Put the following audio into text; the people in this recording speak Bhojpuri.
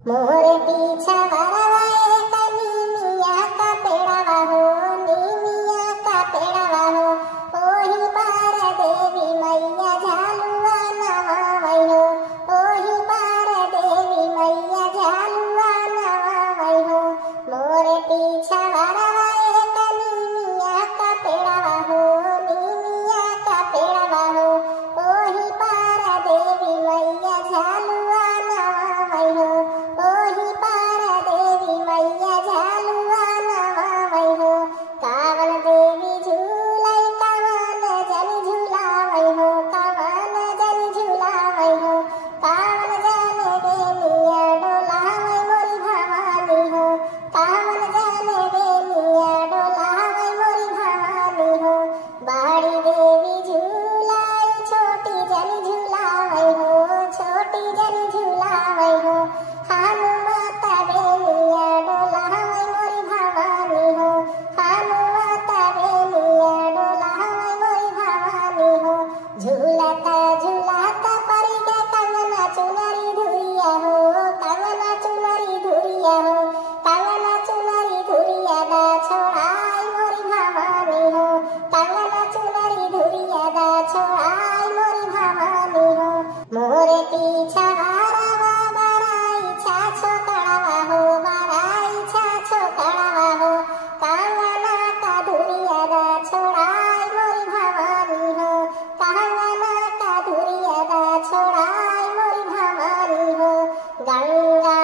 मोरे पीछा वरवाए कनीमिया का पेड़वा हो, नीमिया का पेड़वा हो। ओही पार देवी मैया झालुआ नवावै हो, ओही पार देवी मैया झालुआ नवावै हो। मोरे पीछा वरवाए कनीमिया का पेड़वा हो, नीमिया का पेड़वा हो। ओही पार देवी मैया झालुआ नवावै हो, ओही पार देवी मैया झालुआ नवावै हो। कावन देवी झूलै कावन जन झुलावै हो, कावन जन झुलावै हो। कावन जन बेनिया डोलावै मोरी भवानी हो, कावन जन बेनिया डोलावै मोरी भवानी हो। बाड़ी देवी झूलाई छोटी जन झुलावै हो, छोटी जन झुलावै हो। हनुमाता बेनिया डोलावै मोरी भवानी हो, हनुमाता बेनिया डोलावै मोरी भवानी हो। झूलता झूलता परी गे कंगना चुनरी धुरिया हो, कंगना चुनरी धुरिया हो। कंगना चुनरी धुरिया दा छोड़ाई मोरी भवानी हो, कंगना चुनरी धुरिया दा छोड़ाई मोरी भवानी हो। मोरे पीछा वारावा बाराई छाछो कड़वा हो, बाराई छाछो कड़वा हो। कंगना का धुरिया दा छोड़ाई मोरी भवानी हो, कंगना का धुरिया दा छोड़ाई मोरी भवानी हो। गंगा